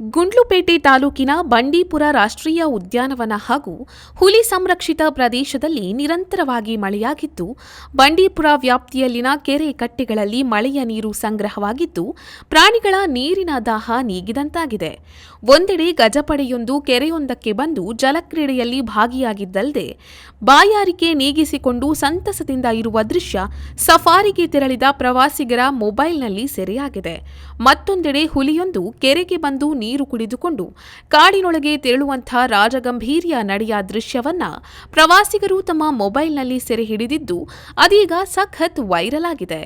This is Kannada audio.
ಗುಂಡ್ಲುಪೇಟೆ ತಾಲೂಕಿನ ಬಂಡೀಪುರ ರಾಷ್ಟ್ರೀಯ ಉದ್ಯಾನವನ ಹಾಗೂ ಹುಲಿ ಸಂರಕ್ಷಿತ ಪ್ರದೇಶದಲ್ಲಿ ನಿರಂತರವಾಗಿ ಮಳೆಯಾಗಿದ್ದು, ಬಂಡೀಪುರ ವ್ಯಾಪ್ತಿಯಲ್ಲಿನ ಕೆರೆ ಕಟ್ಟೆಗಳಲ್ಲಿ ಮಳೆಯ ನೀರು ಸಂಗ್ರಹವಾಗಿದ್ದು, ಪ್ರಾಣಿಗಳ ನೀರಿನ ದಾಹ ನೀಗಿದಂತಾಗಿದೆ. ಒಂದೆಡೆ ಗಜಪಡೆಯೊಂದು ಕೆರೆಯೊಂದಕ್ಕೆ ಬಂದು ಜಲಕ್ರೀಡೆಯಲ್ಲಿ ಭಾಗಿಯಾಗಿದ್ದಲ್ಲದೆ ಬಾಯಾರಿಕೆ ನೀಗಿಸಿಕೊಂಡು ಸಂತಸದಿಂದ ಇರುವ ದೃಶ್ಯ ಸಫಾರಿಗೆ ತೆರಳಿದ ಪ್ರವಾಸಿಗರ ಮೊಬೈಲ್ನಲ್ಲಿ ಸೆರೆಯಾಗಿದೆ. ಮತ್ತೊಂದೆಡೆ ಹುಲಿಯೊಂದು ಕೆರೆಗೆ ಬಂದು ನೀರು ಕುಡಿದುಕೊಂಡು ಕಾಡಿನೊಳಗೆ ತೆರಳುವಂಥ ರಾಜಗಂಭೀರ್ಯ ನಡೆಯ ದೃಶ್ಯವನ್ನ ಪ್ರವಾಸಿಗರು ತಮ್ಮ ಮೊಬೈಲ್ನಲ್ಲಿ ಸೆರೆ ಹಿಡಿದಿದ್ದು ಅದೀಗ ಸಖತ್ ವೈರಲ್ ಆಗಿದೆ.